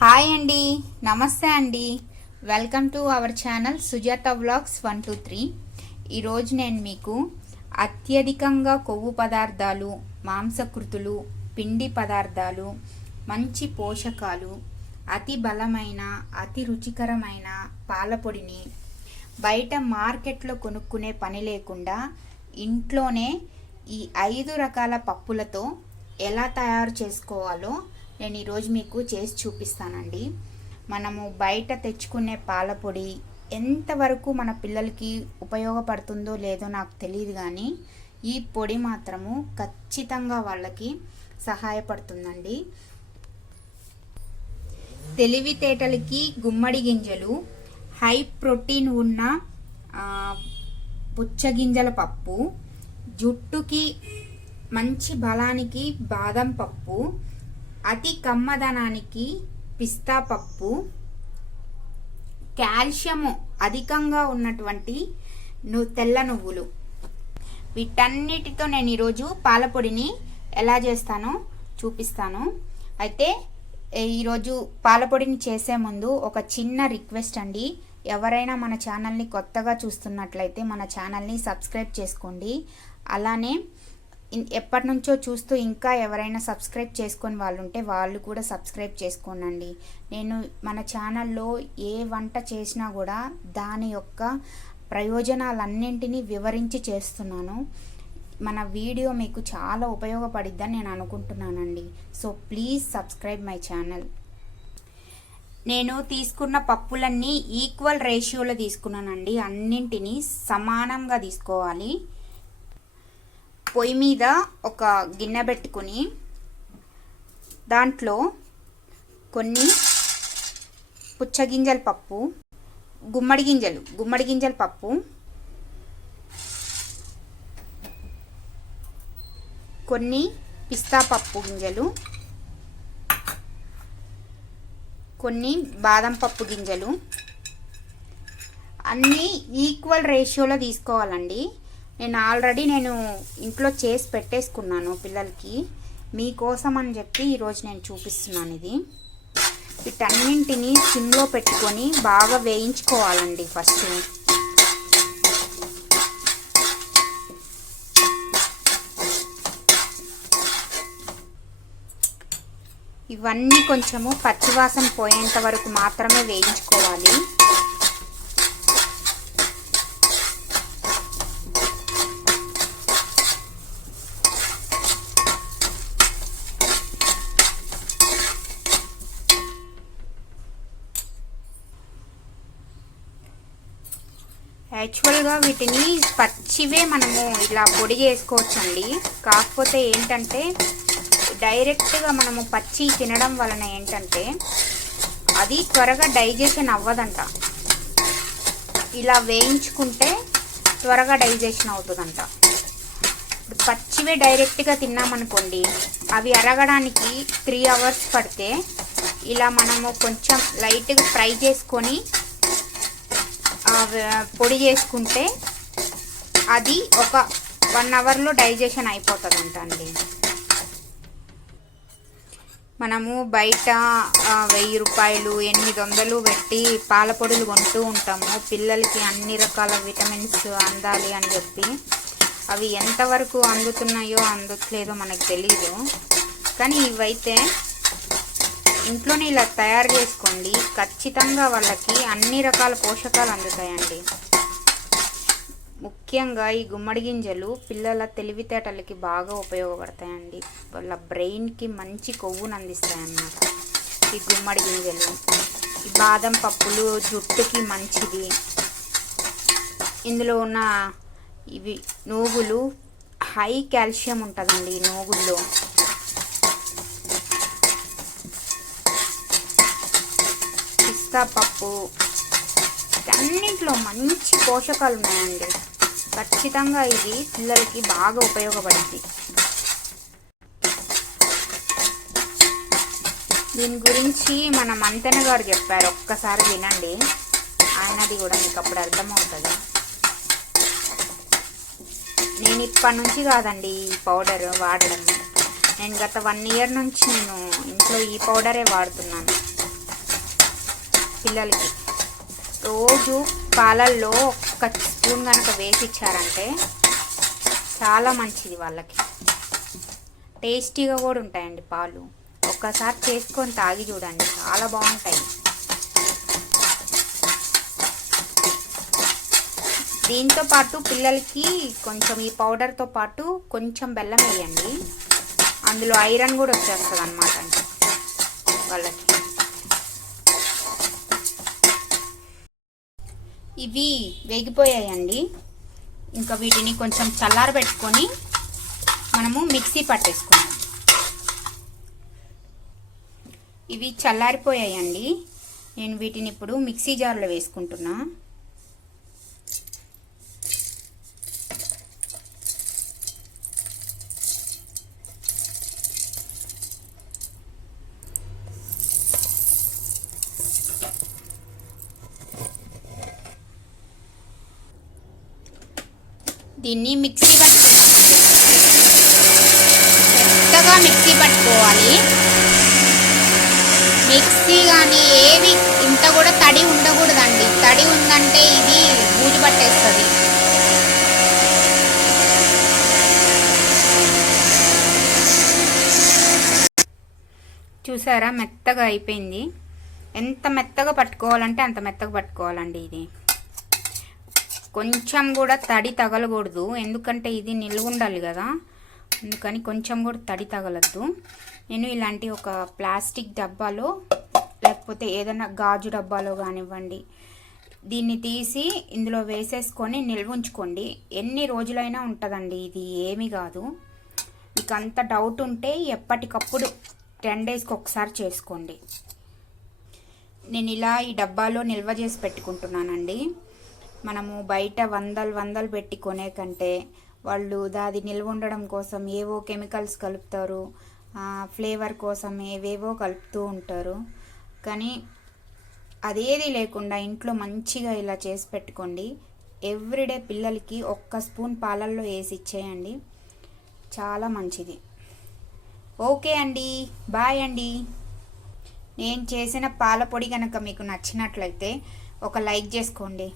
Hi అండి, నమస్తే అండి. Welcome to our channel Sujatha vlogs 123. ఈరోజు నేను మీకు అత్యధికంగా కొవ్వు పదార్థాలు, మాంసకృతులు, పిండి పదార్థాలు, మంచి పోషకాలు, అతి బలమైన అతి రుచికరమైన పాలపొడిని బయట మార్కెట్లో కొనుక్కునే పని లేకుండా ఇంట్లోనే ఈ 5 రకాల పప్పులతో ఎలా తయారు చేసుకోవాలో నేను ఈరోజు మీకు చేసి చూపిస్తానండి. మనము బయట తెచ్చుకునే పాలపొడి ఎంతవరకు మన పిల్లలకి ఉపయోగపడుతుందో లేదో నాకు తెలియదు, కానీ ఈ పొడి మాత్రము ఖచ్చితంగా వాళ్ళకి సహాయపడుతుందండి. తెలివితేటలకి గుమ్మడి గింజలు, హై ప్రోటీన్ ఉన్న పుచ్చగింజల పప్పు, జుట్టుకి మంచి బలానికి బాదం పప్పు, అతి కమ్మదనానికి పిస్తా పప్పు, కాల్షియము అధికంగా ఉన్నటువంటి తెల్ల నువ్వులు, వీటన్నిటితో నేను ఈరోజు పాలపొడిని ఎలా చేస్తానో చూపిస్తాను. అయితే ఈరోజు పాలపొడిని చేసే ముందు ఒక చిన్న రిక్వెస్ట్ అండి. ఎవరైనా మన ఛానల్ని కొత్తగా చూస్తున్నట్లయితే మన ఛానల్ని సబ్స్క్రైబ్ చేసుకోండి. అలానే ఎప్పటి నుంచో చూస్తూ ఇంకా ఎవరైనా సబ్స్క్రైబ్ చేసుకొని వాళ్ళు ఉంటే వాళ్ళు కూడా సబ్స్క్రైబ్ చేసుకోనండి. నేను మన ఛానల్లో ఏ వంట చేసినా కూడా దాని యొక్క ప్రయోజనాలన్నింటినీ వివరించి చేస్తున్నాను. మన వీడియో మీకు చాలా ఉపయోగపడిద్దని నేను అనుకుంటున్నానండి. So please subscribe my channel. నేను తీసుకున్న పప్పులన్నీ ఈక్వల్ రేషియోలో తీసుకున్నానండి. అన్నింటినీ సమానంగా తీసుకోవాలి. పొయ్యి మీద ఒక గిన్నె పెట్టుకుని దాంట్లో కొన్ని పుచ్చగింజల పప్పు, గుమ్మడి గింజల పప్పు, కొన్ని పిస్తా పప్పు గింజలు, కొన్ని బాదం పప్పు గింజలు అన్నీ ఈక్వల్ రేషియోలో తీసుకోవాలండి. నేను ఇంట్లో చేసి పెట్టేసుకున్నాను పిల్లలకి, మీకోసం అని చెప్పి ఈరోజు నేను చూపిస్తున్నాను. ఇది వీటన్నింటినీ సిమ్లో పెట్టుకొని బాగా వేయించుకోవాలండి. ఫస్ట్ ఇవన్నీ కొంచెము పచ్చివాసన పోయేంత వరకు మాత్రమే వేయించుకోవాలి. యాక్చువల్గా వీటిని పచ్చివే మనము ఇలా పొడి చేసుకోవచ్చండి. కాకపోతే ఏంటంటే డైరెక్ట్గా మనము పచ్చి తినడం వలన ఏంటంటే అది త్వరగా డైజెషన్ అవ్వదంట. ఇలా వేయించుకుంటే త్వరగా డైజెషన్ అవుతుందంట. ఇప్పుడు పచ్చివే డైరెక్ట్గా తిన్నామనుకోండి, అవి అరగడానికి 3 hours పడితే ఇలా మనము కొంచెం లైట్గా ఫ్రై చేసుకొని పొడి చేసుకుంటే అది ఒక 1 hourలో డైజెషన్ అయిపోతుందంట అండి. మనము బయట 1000 రూపాయలు 800 పెట్టి పాలపొడులు కొంటూ ఉంటాము. పిల్లలకి అన్ని రకాల విటమిన్స్ అందాలి అని చెప్పి అవి ఎంతవరకు అందుతున్నాయో అందట్లేదో మనకు తెలీదు. కానీ ఇవైతే ఇంట్లోనే ఇలా తయారు చేసుకోండి, ఖచ్చితంగా వాళ్ళకి అన్ని రకాల పోషకాలు అందుతాయండి. ముఖ్యంగా ఈ గుమ్మడి గింజలు పిల్లల తెలివితేటలకి బాగా ఉపయోగపడతాయండి. వాళ్ళ బ్రెయిన్కి మంచి కొవ్వును అందిస్తాయన్నమాట ఈ గుమ్మడి గింజలు. ఈ బాదం పప్పులు జుట్టుకి మంచిది. ఇందులో ఉన్న ఇవి నూగులు హై కాల్షియం ఉంటుందండి ఈ నూగుల్లో. పిస్తా పప్పు అన్నింటిలో మంచి పోషకాలు ఉన్నాయండి. ఖచ్చితంగా ఇది పిల్లలకి బాగా ఉపయోగపడుతుంది. దీని గురించి మన మంతెన గారు చెప్పారు, ఒక్కసారి వినండి. ఆయనది కూడా మీకు అప్పుడు అర్థమవుతుంది. నేను ఇప్పటి నుంచి కాదండి ఈ పౌడర్ వాడడం, నేను గత 1 year నుంచి నేను ఇంట్లో ఈ పౌడరే వాడుతున్నాను. పిల్లలకి రోజు పాలల్లో ఒక స్పూన్ కనుక వేసి ఇచ్చారంటే చాలా మంచిది వాళ్ళకి. టేస్టీగా కూడా ఉంటాయండి పాలు. ఒక్కసారి చేసుకొని తాగి చూడండి, చాలా బాగుంటాయి. దీంతో పాటు పిల్లలకి కొంచెం ఈ పౌడర్తో పాటు కొంచెం బెల్లం వేయండి. అందులో ఐరన్ కూడా వచ్చేస్తుంది అన్నమాట అండి వాళ్ళకి. ఇవి వేగిపోయాయండి. ఇంకా వీటిని కొంచెం చల్లారబెట్టుకొని మనము మిక్సీ పట్టేసుకున్నాం. ఇవి చల్లారిపోయాయండి. నేను వీటిని ఇప్పుడు మిక్సీ జార్లో వేసుకుంటున్నా. దీన్ని మిక్సీ పట్టుకుందామండి. మెత్తగా మిక్సీ పట్టుకోవాలి. మిక్సీ కానీ ఏవి ఇంత కూడా తడి ఉండకూడదండి. తడి ఉందంటే ఇది బూజు పట్టేస్తుంది. చూసారా, మెత్తగా అయిపోయింది. ఎంత మెత్తగా పట్టుకోవాలంటే అంత మెత్తగా పట్టుకోవాలండి. ఇది కొంచెం కూడా తడి తగలకూడదు, ఎందుకంటే ఇది నిల్వ ఉండాలి కదా, అందుకని కొంచెం కూడా తడి తగలద్దు. నేను ఇలాంటి ఒక ప్లాస్టిక్ డబ్బాలో లేకపోతే ఏదైనా గాజు డబ్బాలో కానివ్వండి, దీన్ని తీసి ఇందులో వేసేసుకొని నిల్వ ఉంచుకోండి. ఎన్ని రోజులైనా ఉంటుందండి, ఇది ఏమీ కాదు. మీకు అంత డౌట్ ఉంటే ఎప్పటికప్పుడు 10 డేస్కి ఒకసారి చేసుకోండి. నేను ఇలా ఈ డబ్బాలో నిల్వ చేసి పెట్టుకుంటున్నానండి. మనము బయట వందలు పెట్టి కొనే కంటే వాళ్ళు దాది నిల్వ ఉండడం కోసం ఏవో కెమికల్స్ కలుపుతారు, ఫ్లేవర్ కోసం ఏవేవో కలుపుతూ ఉంటారు. కానీ అదేది లేకుండా ఇంట్లో మంచిగా ఇలా చేసి పెట్టుకోండి. ఎవ్రీడే పిల్లలకి 1 స్పూన్ పాలల్లో వేసి ఇచ్చేయండి, చాలా మంచిది. ఓకే అండి, బాయ్ అండి. నేను చేసిన పాల పొడి కనుక మీకు నచ్చినట్లయితే ఒక లైక్ చేసుకోండి.